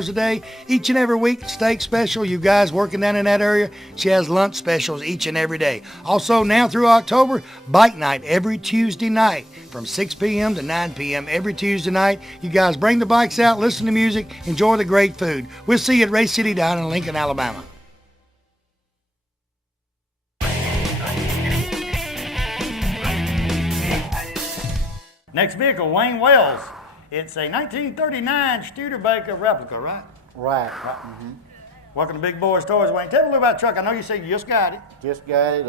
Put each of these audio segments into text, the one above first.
a day each and every week. Steak special. You guys working down in that area, she has lunch specials each and every day. Also now through October, bike night every Tuesday night from 6 p.m. to 9 p.m. every Tuesday night. You guys bring the bikes out, listen to music, enjoy the great food. We'll see you at Race City down in Lincoln, Alabama. Next vehicle, Wayne Wells. It's a 1939 Studebaker replica, right? Right. Mm-hmm. Welcome to Big Boyz Toyz, Wayne. Tell me a little about the truck. I know you said you just got it. Just got it.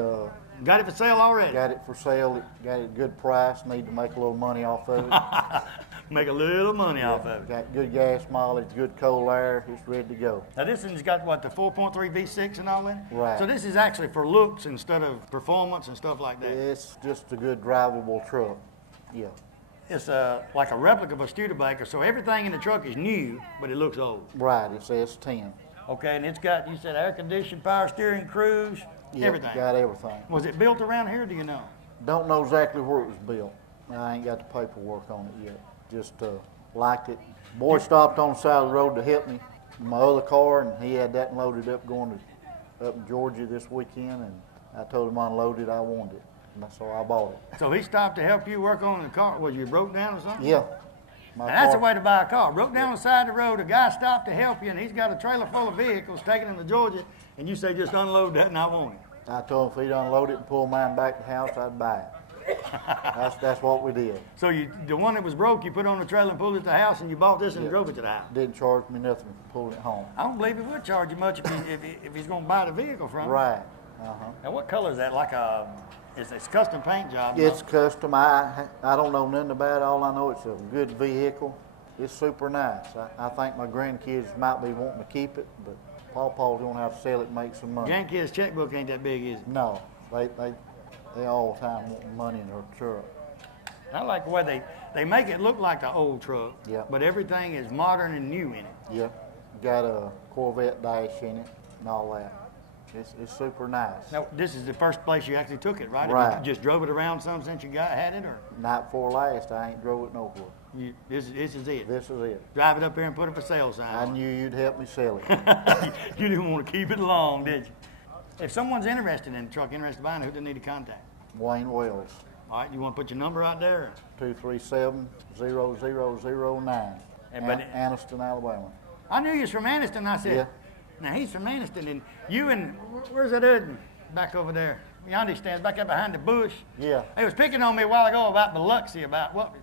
Got it for sale already? Got it for sale. Got it at a good price. Need to make a little money off of it. Make a little money off of it. Got good gas mileage, good cold air. It's ready to go. Now this one's got what, the 4.3 V6 and all that? Right. So this is actually for looks instead of performance and stuff like that. It's just a good drivable truck. Yeah. It's like a replica of a Studebaker, so everything in the truck is new, but it looks old. Right, it's S10. Okay, and it's got, you said, air conditioned, power steering, cruise, everything. Got everything. Was it built around here, do you know? Don't know exactly where it was built. I ain't got the paperwork on it yet. Just liked it. Boy stopped on the side of the road to help me in my other car, and he had that loaded up going to up in Georgia this weekend, and I told him unloaded I wanted it. So I bought it. So he stopped to help you work on the car. Was you broke down or something? Yeah. Now that's the way to buy a car. Broke down the side of the road, a guy stopped to help you, and he's got a trailer full of vehicles taking them to Georgia, and you say just unload that and I want it. I told him if he'd unload it and pull mine back to the house, I'd buy it. That's what we did. So the one that was broke, you put on the trailer and pulled it to the house, and you bought this and drove it to the house. Didn't charge me nothing for pulling it home. I don't believe he would charge you much if he's going to buy the vehicle from you. Right. Now what color is that? Like a... It's custom paint job. It's custom. I don't know nothing about it. All I know it's a good vehicle. It's super nice. I think my grandkids might be wanting to keep it, but Pawpaw's gonna have to sell it and make some money. Grandkids' checkbook ain't that big, is it? No, they all the time want money in their truck. I like the way they make it look like the old truck. Yeah. But everything is modern and new in it. Yep. Got a Corvette dash in it and all that. It's super nice. Now, this is the first place you actually took it, right? Right. You just drove it around some since you had it, or? Night before last, I ain't drove it nowhere. This is it? This is it. Drive it up here and put it for sale sign. I knew you'd help me sell it. You didn't want to keep it long, did you? If someone's interested in the truck, interested in buying it, who do they need to contact? Wayne Wells. All right, you want to put your number out there? 237-0009. Anniston, Alabama. I knew you was from Anniston. I said, yeah. Now he's from Anniston, and you and where's that other back over there? Yandy stands back there behind the bush. Yeah. They was picking on me a while ago about Biloxi,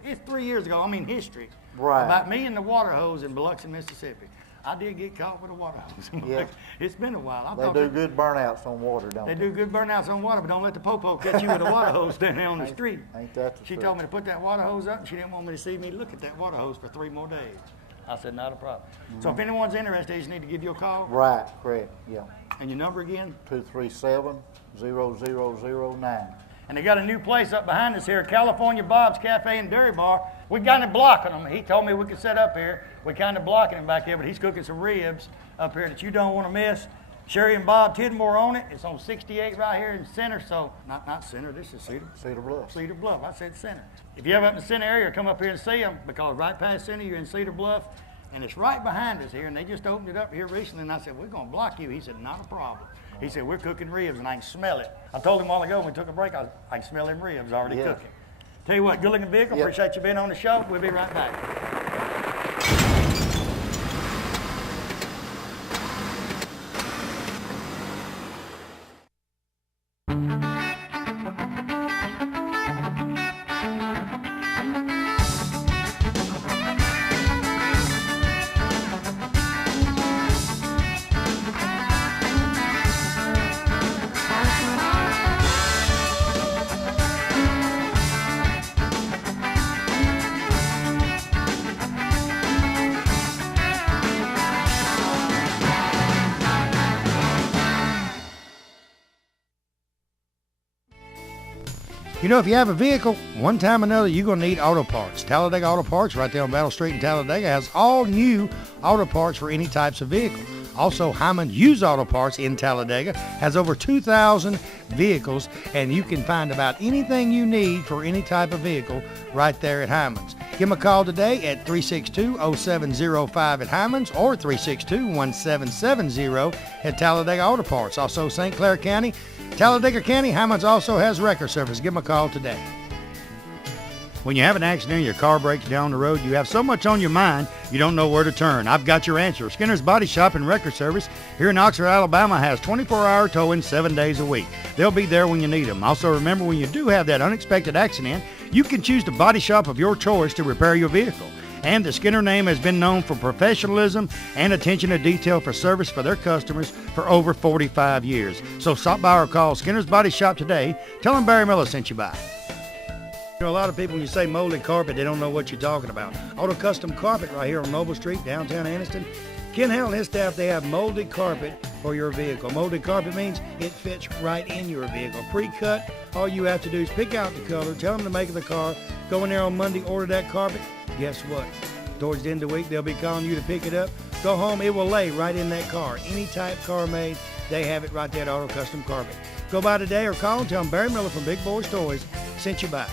it's 3 years ago, history. Right. About me and the water hose in Biloxi, Mississippi. I did get caught with a water hose. Yeah. It's been a while. They do good burnouts on water, don't they? They do good burnouts on water, but don't let the popo catch you with a water hose down there on the street. Ain't that the She truth. told me to put that water hose up, and she didn't want me to see me look at that water hose for 3 more days. I said, not a problem. Mm-hmm. So if anyone's interested, they just need to give you a call? Right, correct, yeah. And your number again? 237-0009. And they got a new place up behind us here, California Bob's Cafe and Dairy Bar. We kind of blocking them. He told me we could set up here. We kind of blocking him back here, but he's cooking some ribs up here that you don't want to miss. Sherry and Bob Tidmore on it. It's on 68 right here in center. So, not center, this is Cedar Bluff. Cedar Bluff, I said center. If you ever up in the center area, come up here and see them, because right past center, you're in Cedar Bluff, and it's right behind us here, and they just opened it up here recently, and I said, we're going to block you. He said, not a problem. He said, we're cooking ribs, and I can smell it. I told him a while ago when we took a break, I can smell them ribs already cooking. Tell you what, good looking vehicle. Yep. Appreciate you being on the show. We'll be right back. You know, if you have a vehicle, one time or another, you're going to need auto parts. Talladega Auto Parts, right there on Battle Street in Talladega, has all new auto parts for any types of vehicle. Also, Hyman Used Auto Parts in Talladega has over 2,000 vehicles, and you can find about anything you need for any type of vehicle right there at Hyman's. Give them a call today at 362-0705 at Hyman's or 362-1770 at Talladega Auto Parts. Also, St. Clair County, Talladega County, Hyman's also has wrecker service. Give them a call today. When you have an accident, your car breaks down the road, you have so much on your mind, you don't know where to turn. I've got your answer. Skinner's Body Shop and Wrecker Service here in Oxford, Alabama has 24-hour towing 7 days a week. They'll be there when you need them. Also, remember, when you do have that unexpected accident, you can choose the body shop of your choice to repair your vehicle. And the Skinner name has been known for professionalism and attention to detail for service for their customers for over 45 years. So stop by or call Skinner's Body Shop today. Tell them Barry Miller sent you by. You know, a lot of people, when you say molded carpet, they don't know what you're talking about. Auto Custom Carpet right here on Noble Street, downtown Anniston. Ken Hell and his staff, they have molded carpet for your vehicle. Molded carpet means it fits right in your vehicle. Pre-cut, all you have to do is pick out the color, tell them the make of the car, go in there on Monday, order that carpet. Guess what? Towards the end of the week, they'll be calling you to pick it up. Go home, it will lay right in that car. Any type car made, they have it right there at Auto Custom Carpet. Go by today or call and tell them Barry Miller from Big Boyz Toyz sent you by.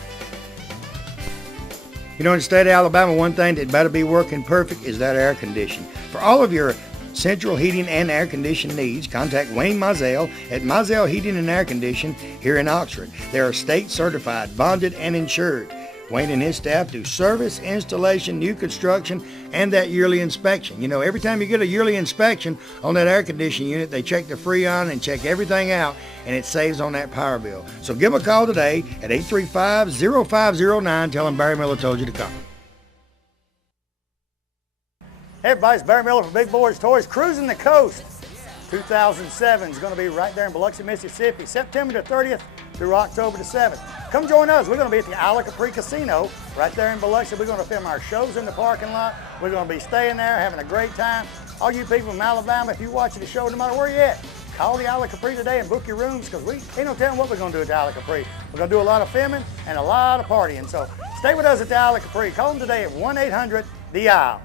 You know, in the state of Alabama, one thing that better be working perfect is that air condition. For all of your central heating and air conditioning needs, contact Wayne Mizell at Mizell Heating and Air Condition here in Oxford. They are state certified, bonded, and insured. Wayne and his staff do service, installation, new construction, and that yearly inspection. You know, every time you get a yearly inspection on that air conditioning unit, they check the Freon and check everything out, and it saves on that power bill. So give them a call today at 835-0509. Tell them Barry Miller told you to call. Hey everybody, it's Barry Miller from Big Boyz Toyz. Cruising the Coast 2007 is going to be right there in Biloxi, Mississippi, September the 30th through October the 7th. Come join us. We're going to be at the Isle Capri Casino right there in Biloxi. We're going to film our shows in the parking lot. We're going to be staying there, having a great time. All you people from Alabama, if you're watching the show, no matter where you're at, call the Isle Capri today and book your rooms, because we ain't no telling what we're going to do at the Isle Capri. We're going to do a lot of filming and a lot of partying. So stay with us at the Isle Capri. Call them today at 1-800-THE-ISLE.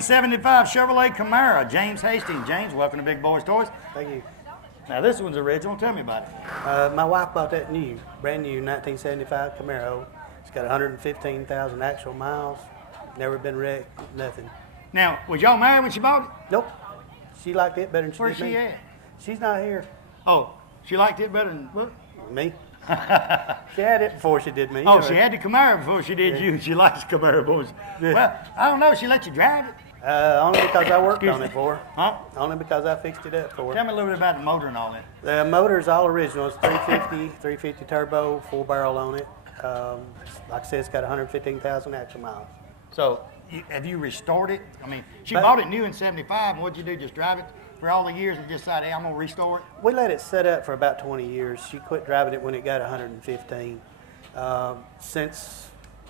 '75 Chevrolet Camaro, James Hastings. James, welcome to Big Boyz Toyz. Thank you. Now this one's original. Tell me about it. My wife bought that brand new 1975 Camaro. It's got 115,000 actual miles. Never been wrecked, nothing. Now, was y'all married when she bought it? Nope. She liked it better than she Where's did me. she at? She's not here. Oh, she liked it better than what? Me. She had it before she did me. Oh, she had the Camaro before she did you. She likes the Camaro, boys. Yeah. Well, I don't know. She let you drive it? Only because I worked Excuse on me. it for her. Huh? Only because I fixed it up for Tell her. me a little bit about the motor and all that. The motor's all original. It's 350 turbo, 4-barrel on it. Like I said, it's got 115,000 actual miles. So, have you restored it? I mean, she But- bought it new in '75, and what'd you do? Just drive it for all the years and just decided, hey, I'm gonna restore it? We let it set up for about 20 years. She quit driving it when it got 115.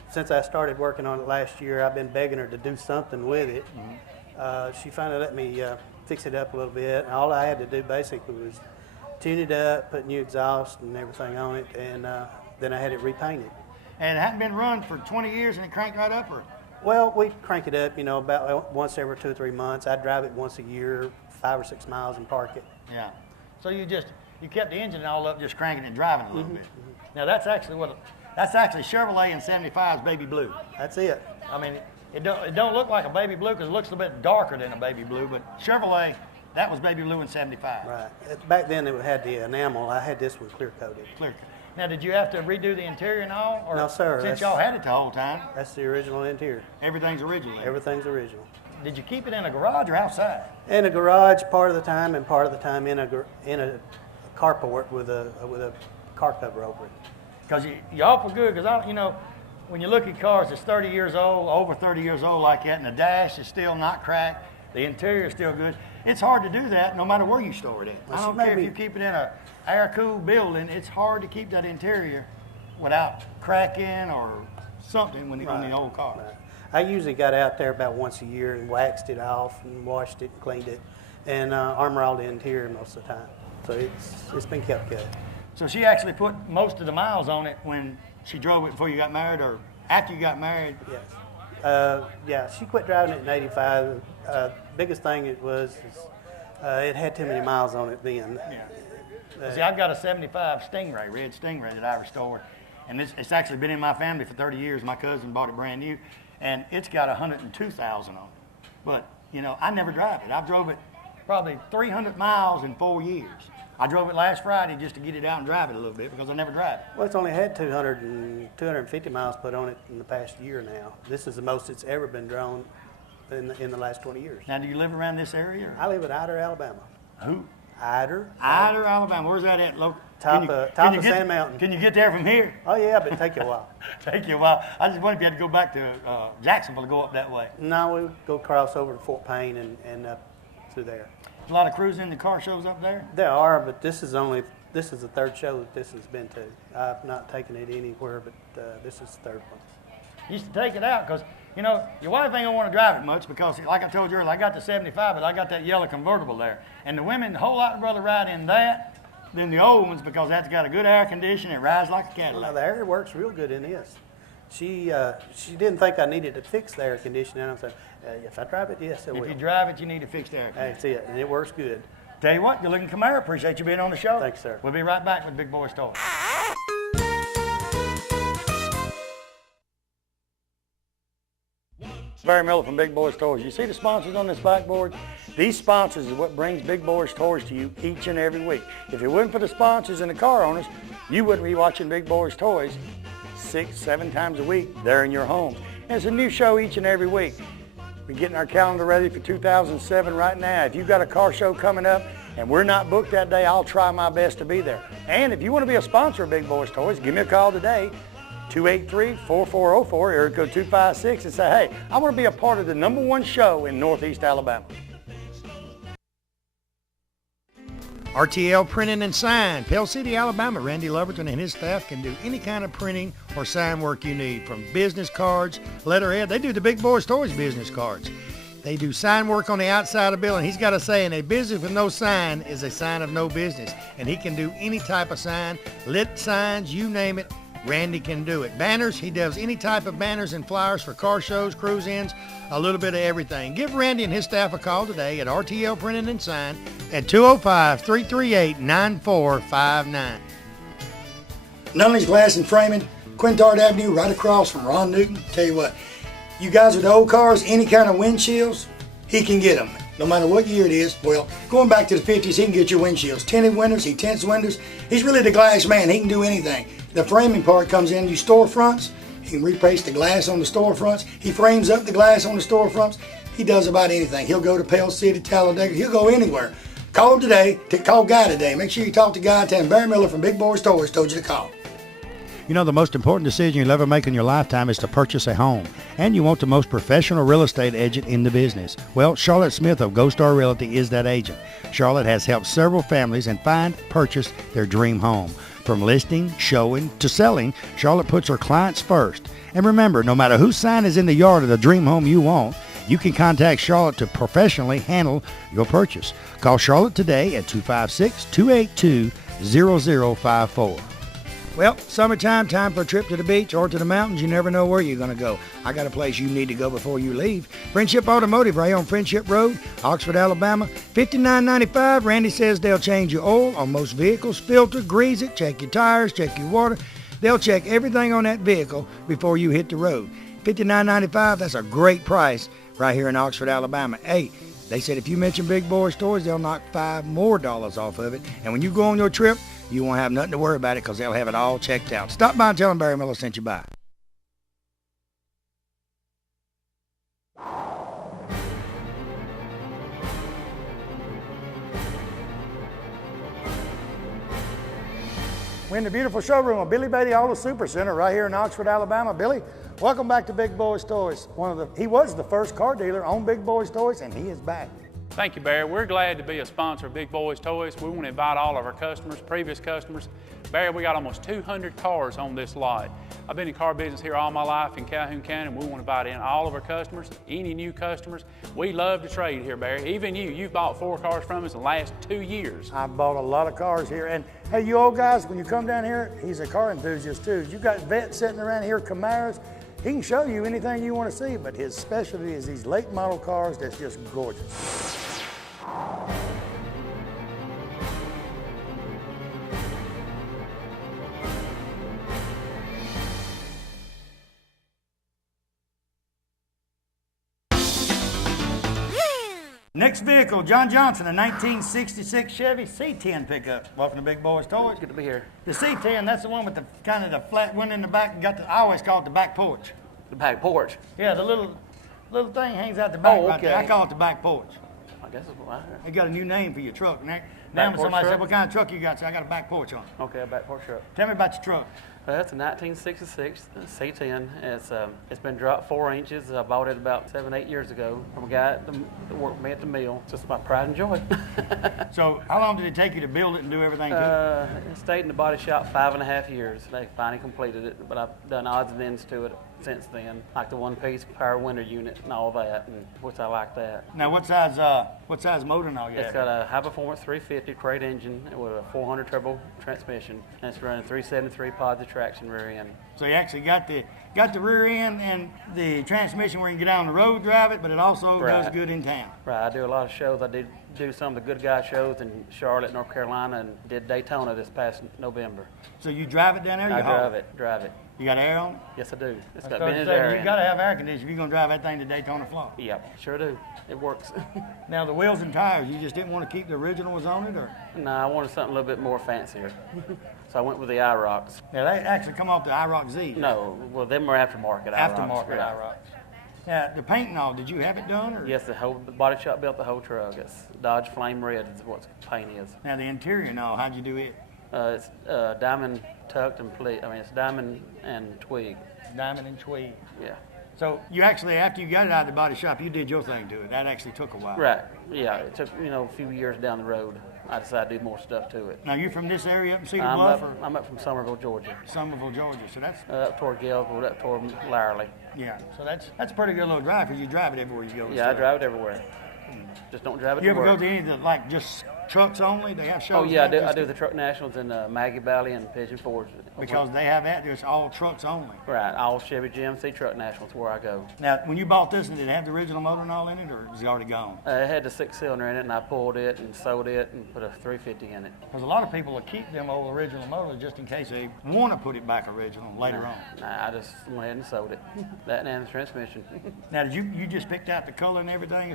Since I started working on it last year, I've been begging her to do something with it. She finally let me fix it up a little bit. And all I had to do basically was tune it up, put new exhaust and everything on it, and then I had it repainted. And it hadn't been run for 20 years and it cranked right up, or? Well, we crank it up, about once every 2 or 3 months. I drive it once a year, 5 or 6 miles, and park it. Yeah. So you kept the engine all up, just cranking and driving a little bit. Now that's actually Chevrolet in '75's baby blue. That's it. I mean, it don't look like a baby blue because it looks a little bit darker than a baby blue, but Chevrolet, that was baby blue in '75. Right. Back then it had the enamel. I had this one clear coated. Clear. Now, did you have to redo the interior and all? Or No, sir. Since y'all had it the whole time, That's the original interior. everything's original. Everything's original. Did you keep it in a garage or outside? In a garage part of the time, and part of the time in a carport with a car cover over it. Because you're awful good, because when you look at cars that's 30 years old, over 30 years old like that, and the dash is still not cracked, The interior is still good. It's hard to do that no matter where you store it in. Well, I don't care if you keep it in a air-cooled building. It's hard to keep that interior without cracking or something when on the old car. Right. I usually got out there about once a year and waxed it off and washed it and cleaned it and armor all the interior most of the time. So it's been kept good. So she actually put most of the miles on it when she drove it before you got married or after you got married? Yes. Yeah, she quit driving it in '85. Biggest thing it was is it had too many miles on it then. Yeah. See, I've got a 75 Stingray, red Stingray that I restored. And it's actually been in my family for 30 years. My cousin bought it brand new. And it's got 102,000 on it. But, you know, I never drive it. I've drove it probably 300 miles in 4 years. I drove it last Friday just to get it out and drive it a little bit because I never drive it. Well, it's only had 250 miles put on it in the past year now. This is the most it's ever been drawn in the last 20 years. Now, do you live around this area? Or? I live in Ider, Alabama. Who? Ider, Alabama. Where's that at? Top of Sand Mountain. Can you get there from here? Oh, yeah, but it take you a while. Take you a while. I just wondered if you had to go back to Jacksonville to go up that way. No, we go cross over to Fort Payne and up through there. A lot of crews in the car shows up there? There are, but this is the third show that this has been to. I've not taken it anywhere, but this is the third one. Used to take it out because, you know, your wife ain't gonna want to drive it much because, like I told you earlier, I got the 75, but I got that yellow convertible there. And the women, a whole lot would rather ride in that than the old ones because that's got a good air conditioner. It rides like a Now, Cadillac. the air works real good in this. She didn't think I needed to fix the air conditioning. I said, if I drive it, yes, it will. If you drive it, you need to fix the air conditioner. That's it, and it works good. Tell you what, you're looking Camaro. Appreciate you being on the show. Thanks, sir. We'll be right back with Big Boyz Toyz. Barry Miller from Big Boyz Toyz. You see the sponsors on this backboard? These sponsors is what brings Big Boyz Toyz to you each and every week. If it wasn't for the sponsors and the car owners, you wouldn't be watching Big Boyz Toyz 6, 7 times a week there in your home. And it's a new show each and every week. We're getting our calendar ready for 2007 right now. If you've got a car show coming up and we're not booked that day, I'll try my best to be there. And if you want to be a sponsor of Big Boyz Toyz, give me a call today. 283-4404, area code 256, and say, hey, I want to be a part of the #1 show in Northeast Alabama. RTL Printing and Sign, Pell City, Alabama. Randy Loverton and his staff can do any kind of printing or sign work you need, from business cards, letterhead. They do the Big Boyz Toyz business cards. They do sign work on the outside of the building. He's got a saying, a business with no sign is a sign of no business. And he can do any type of sign, lit signs, you name it. Randy can do it. Banners, he does any type of banners and flyers for car shows, cruise-ins, a little bit of everything. Give Randy and his staff a call today at RTL Printing and Sign at 205-338-9459. Nunley's Glass and Framing, Quintard Avenue, right across from Ron Newton. Tell you what, you guys with the old cars, any kind of windshields, he can get them. No matter what year it is. Well, going back to the 50s, he can get your windshields. Tinted windows, he tints windows. He's really the glass man. He can do anything. The framing part comes in, you storefronts. He can replace the glass on the storefronts. He frames up the glass on the storefronts. He does about anything. He'll go to Pell City, Talladega. He'll go anywhere. Call him today. Call Guy today. Make sure you talk to Guy. Tell him Barry Miller from Big Boyz Toyz told you to call. You know, the most important decision you'll ever make in your lifetime is to purchase a home. And you want the most professional real estate agent in the business. Well, Charlotte Smith of Gold Star Realty is that agent. Charlotte has helped several families and purchase their dream home. From listing, showing, to selling, Charlotte puts her clients first. And remember, no matter whose sign is in the yard of the dream home you want, you can contact Charlotte to professionally handle your purchase. Call Charlotte today at 256-282-0054. Well, summertime, time for a trip to the beach or to the mountains. You never know where you're going to go. I got a place you need to go before you leave. Friendship Automotive, right on Friendship Road, Oxford, Alabama. $59.95. Randy says they'll change your oil on most vehicles, filter, grease it, check your tires, check your water. They'll check everything on that vehicle before you hit the road. $59.95, that's a great price right here in Oxford, Alabama. Hey, they said if you mention Big Boyz Toyz, they'll knock $5 more off of it. And when you go on your trip, you won't have nothing to worry about it because they'll have it all checked out. Stop by and tell them Barry Miller sent you by. We're in the beautiful showroom of Billy Beatty Auto Super Center right here in Oxford, Alabama. Billy, welcome back to Big Boyz Toys. He was the first car dealer on Big Boyz Toys, and he is back. Thank you, Barry. We're glad to be a sponsor of Big Boyz Toys. We want to invite all of our customers, previous customers. Barry, we got almost 200 cars on this lot. I've been in car business here all my life in Calhoun County, and we want to invite in all of our customers, any new customers. We love to trade here, Barry. Even you've bought 4 cars from us in the last 2 years. I've bought a lot of cars here, and hey, you old guys, when you come down here, he's a car enthusiast too. You got vets sitting around here, Camaros. He can show you anything you want to see, but his specialty is these late model cars that's just gorgeous. Next vehicle, John Johnson, a 1966 Chevy C10 pickup. Welcome to Big Boyz Toys. Good to be here. The C10, that's the one with the kind of the flat window in the back. And got I always call it the back porch. The back porch. Yeah, the little thing hangs out the back Oh, right there. okay. I call it the back porch. I guess it's right here. You got a new name for your truck. Now when porch somebody said, truck? what kind of truck you got? So I got a back porch on it. Okay, a back porch truck. Tell me about your truck. That's a 1966 C10. It's been dropped 4 inches. I bought it about 7, 8 years ago from a guy that worked with me at the mill. It's just my pride and joy. So how long did it take you to build it and do everything to it? It stayed in the body shop 5.5 years. They finally completed it, but I've done odds and ends to it since then, like the one-piece power window unit and all that, and which I like that. Now what size motor and all you It's have? got a high-performance 350 crate engine with a 400 turbo transmission, and it's running 373 positive traction rear end. So you actually got the rear end and the transmission where you can get out on the road, drive it, but it also does Right. good in town. Right, I do a lot of shows. I did do some of the good guy shows in Charlotte, North Carolina, and did Daytona this past November. So you drive it down there? Or I you haul drive it. You got air on it? Yes, I do. It's I got was vintage saying, air you in got to it. have air conditioning if you're going to drive that thing to Daytona floor. Yep, sure do. It works. Now the wheels and tires, you just didn't want to keep the original ones on it, or? No, I wanted something a little bit more fancier. So I went with the IROCs. Yeah, they actually come off the IROC Z. No, well, them are aftermarket IROCs. Aftermarket Yeah. IROCs. Now the paint and all, did you have it done, or? Yes, the body shop built the whole truck. It's Dodge Flame Red is what paint is. Now the interior and all, how'd you do it? It's diamond tucked and it's diamond and twig. Diamond and tweed. Yeah. So you actually, after you got it out of the body shop, you did your thing to it. That actually took a while. Right. Yeah. It took a few years down the road. I decided to do more stuff to it. Now you from this area up in Cedar I'm Bluff, up, or I'm up from Somerville, Georgia. Somerville, Georgia? So that's Up toward Galesburg, up toward Laramie. yeah. So that's a pretty good little drive because you drive it everywhere you go. and Yeah, I stuff. drive it everywhere. Just don't drive it You to ever work. go to any of the like just trucks only? They have shows. Oh yeah, I now do. just I do the truck nationals in Maggie Valley and Pigeon Forge. because they have that. It's all trucks only. Right, all Chevy GMC truck nationals where I go. Now, when you bought this, did it have the original motor and all in it, or is it already gone? It had the 6-cylinder in it, and I pulled it and sold it and put a 350 in it. Because a lot of people will keep them old original motors just in case they want to put it back original later on. Nah, I just went ahead and sold it. That and the transmission. Now, did you just picked out the color and everything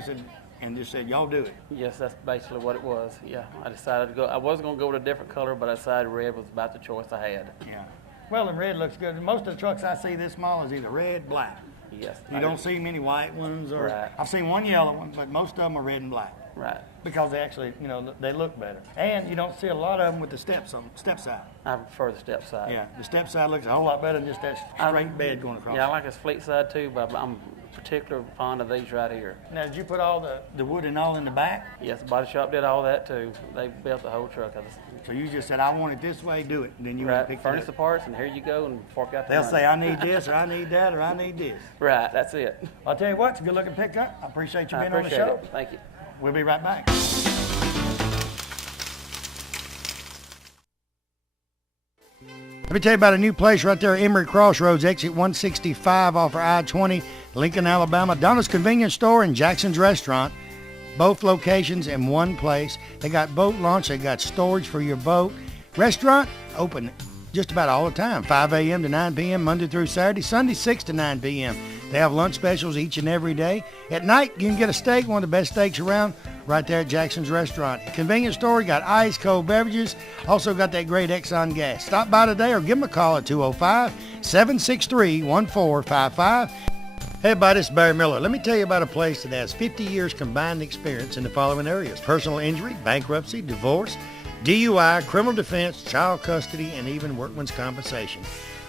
and just said, y'all do it? Yes, that's basically what it was. Yeah, I decided to go. I was going to go with a different color, but I decided red was about the choice I had. Yeah. Well, and red looks good. Most of the trucks I see this small is either red, black. Yes. You don't see many white ones, or Right. I've seen one yellow one, but most of them are red and black Right. because they actually, they look better. And you don't see a lot of them with the steps on step side. I prefer the step side. Yeah, the step side looks a whole lot better than just that straight bed going across. Yeah, I like this fleet side too, but I'm particularly fond of these right here. Now, did you put all the wood and all in the back? Yes, the body shop did all that too. They built the whole truck. So you just said, I want it this way, do it. And then you went and Right, picked furnish it the up. parts, and here you go, and fork out the They'll money. say, I need this, or I need that, or I need this. Right, that's it. I'll tell you what, it's a good looking pickup. I appreciate you I being on the appreciate show. it. Thank you. We'll be right back. Let me tell you about a new place right there, Emory Crossroads, exit 165 off of I-20, Lincoln, Alabama. Donna's Convenience Store and Jackson's Restaurant, both locations in one place. They got boat launch, they got storage for your boat. Restaurant open just about all the time, 5 a.m. to 9 p.m. Monday through Saturday, Sunday 6 to 9 p.m. They have lunch specials each and every day. At night, you can get a steak, one of the best steaks around, right there at Jackson's Restaurant. Convenience store, got ice cold beverages, also got that great Exxon gas. Stop by today or give them a call at 205-763-1455. Hey everybody, it's Barry Miller. Let me tell you about a place that has 50 years combined experience in the following areas: personal injury, bankruptcy, divorce, DUI, criminal defense, child custody, and even workman's compensation.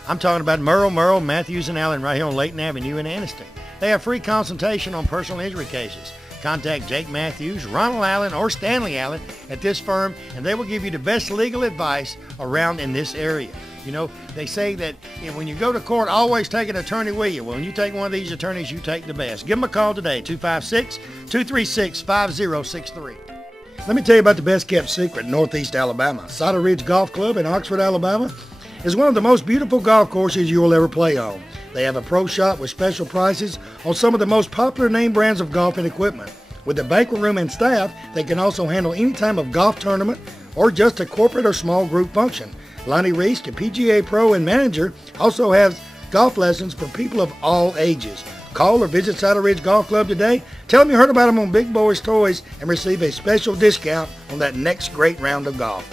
I'm talking about Merle, Matthews, and Allen right here on Layton Avenue in Anniston. They have free consultation on personal injury cases. Contact Jake Matthews, Ronald Allen, or Stanley Allen at this firm, and they will give you the best legal advice around in this area. You know, they say that when you go to court, always take an attorney with you. Well, when you take one of these attorneys, you take the best. Give them a call today, 256-236-5063. Let me tell you about the best kept secret in Northeast Alabama. Cider Ridge Golf Club in Oxford, Alabama is one of the most beautiful golf courses you will ever play on. They have a pro shop with special prices on some of the most popular name brands of golf and equipment. With a banquet room and staff, they can also handle any type of golf tournament or just a corporate or small group function. Lonnie Reese, the PGA Pro and manager, also has golf lessons for people of all ages. Call or visit Cider Ridge Golf Club today. Tell them you heard about them on Big Boyz Toys and receive a special discount on that next great round of golf.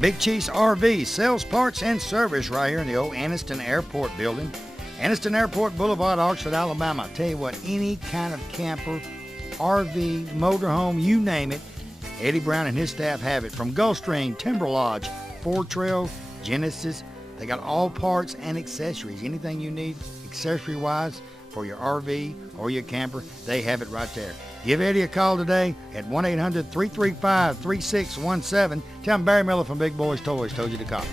Big Chiefs RV sells parts and service right here in the old Anniston Airport building. Anniston Airport Boulevard, Oxford, Alabama. I tell you what, any kind of camper, RV, motorhome, you name it, Eddie Brown and his staff have it. From Gulfstream, Timber Lodge, Ford Trail, Genesis, they got all parts and accessories. Anything you need accessory-wise for your RV or your camper, they have it right there. Give Eddie a call today at 1-800-335-3617. Tell him Barry Miller from Big Boyz Toys told you to call.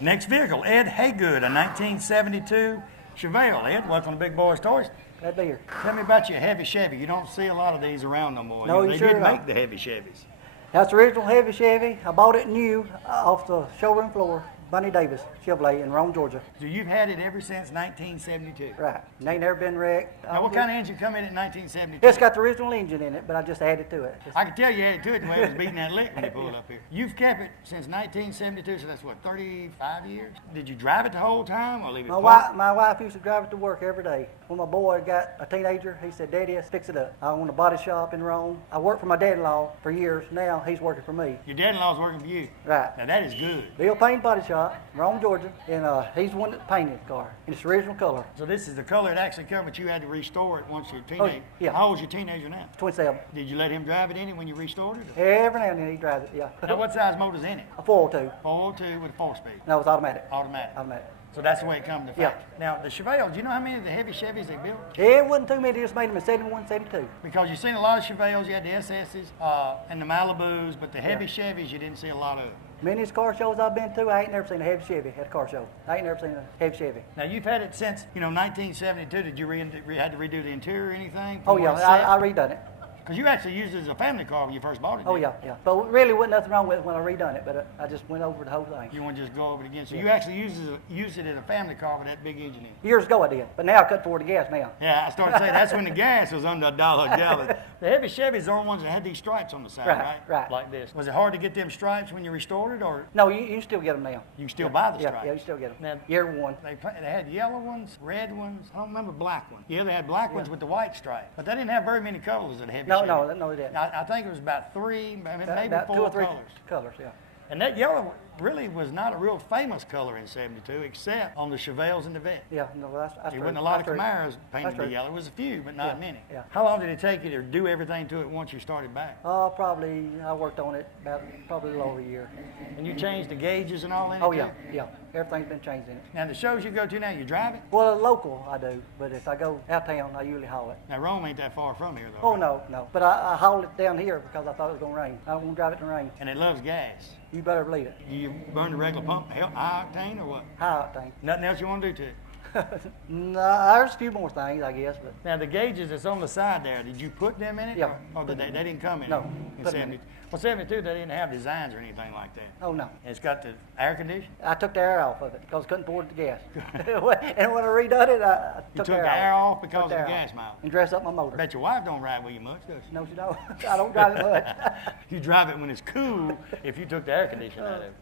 Next vehicle, Ed Haygood, a 1972 Chevelle. Ed, welcome to Big Boyz Toys. Glad to be here. Tell me about your heavy Chevy. You don't see a lot of these around no more. No, you they sure did don't. make the heavy Chevys. That's the original heavy Chevy. I bought it new off the showroom floor. Bunny Davis Chevrolet in Rome, Georgia. So you've had it ever since 1972. Right. It ain't never been wrecked. Now, what kind of engine come in at 1972? It's got the original engine in it, but I just added to it. I can tell you added to it the way it was beating that lick when you pulled up here. You've kept it since 1972, so that's what, 35 years? Did you drive it the whole time or leave it parked? My wife used to drive it to work every day. When my boy got a teenager, he said, "Daddy, let's fix it up." I own a body shop in Rome. I worked for my dad-in-law for years. Now he's working for me. Your dad-in-law's working for you. Right. Now that is good. Bill Paint Body Shop, Rome, Georgia, and he's the one that painted the car in its original color. So this is the color it actually come, but you had to restore it once you're a teenager. yeah. How old's your teenager now? 27. Did you let him drive it in it when you restored it? Every now and then he drives it, yeah. Now what size motor's in it? A 402. 402 with a 4-speed. No, it's automatic. Automatic. Automatic. So that's the way it comes to Yeah. factory. Now the Chevelle, do you know how many of the heavy Chevys they built? It wasn't too many. They just made them in 71, 72. Because you've seen a lot of Chevelles, you had the SS's and the Malibus, but the heavy Chevys you didn't see a lot of. Many car shows I've been to, I ain't never seen a heavy Chevy at a car show. I ain't never seen a heavy Chevy. Now you've had it since 1972. Did you had to redo the interior or anything? Oh yeah, I redone it. Because you actually used it as a family car when you first bought it. Oh didn't yeah, yeah. But really wasn't nothing wrong with it when I redone it, but I just went over the whole thing. You want to just go over it again. So you actually use it as a family car with that big engine in it. Years ago I did, but now I couldn't afford the gas now. Yeah, I started saying that's when the gas was under $1 a gallon. The heavy Chevys are the only ones that had these stripes on the side, right? Right. Like this. Was it hard to get them stripes when you restored it, or No, you can still get them now. you can still buy the Yeah, stripes? yeah, you still get them. Now, Year one. They had yellow ones, red ones. I don't remember black ones. Yeah, they had black ones with the white stripe, but they didn't have very many colors in the heavy No, Chevy. no, they didn't. I think it was about three, maybe About 4 2 or 3 colors. colors, yeah. And that yellow really was not a real famous color in '72, except on the Chevelles and the Vette. Yeah, no, that's There true. wasn't a lot of That's true. Camaros painted That's the true. yellow. There was a few, but not Yeah, many. yeah. How long did it take you to do everything to it once you started back? Probably, I worked on it about probably a little over a year. And you changed the gauges and all in it? Oh too? yeah, yeah. Everything's been changed in it. Now the shows you go to now, you drive it? Well, local I do, but if I go out town, I usually haul it. Now Rome ain't that far from here though. Oh right? no. But I hauled it down here because I thought it was gonna rain. I don't want to drive it in the rain. And it loves gas. You better believe it. You burn the regular pump, high octane or what? High octane. Nothing else you want to do to it? No, there's a few more things, I guess, but Now the gauges that's on the side there, did you put them in it? Yeah. Or did they didn't come in No, it? put them in 70. Well, 72 they didn't have designs or anything like that. oh no. And it's got the air conditioning. I took the air off of it because I couldn't afford the gas. And when I redone it, I You took took the air off because of the Took gas mileage. and dressed up my motor. Bet your wife don't ride with you much, does she? No, she don't. I don't drive it much. You drive it when it's cool if you took the air conditioning out of it.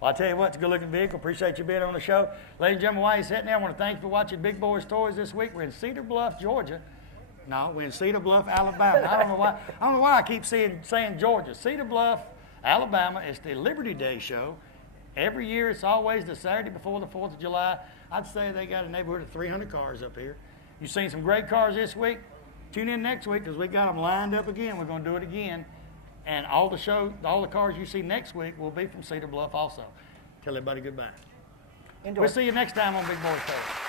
Well, I tell you what, it's a good-looking vehicle. Appreciate you being on the show. Ladies and gentlemen, while you're sitting there, I want to thank you for watching Big Boyz Toys this week. We're in Cedar Bluff, Georgia. No, we're in Cedar Bluff, Alabama. I don't know why I keep saying Georgia. Cedar Bluff, Alabama. It's the Liberty Day show. Every year, it's always the Saturday before the 4th of July. I'd say they got a neighborhood of 300 cars up here. You've seen some great cars this week. Tune in next week because we got them lined up again. We're going to do it again. And all the cars you see next week will be from Cedar Bluff also. Tell everybody goodbye. Enjoy. We'll see you next time on Big Boyz Toyz.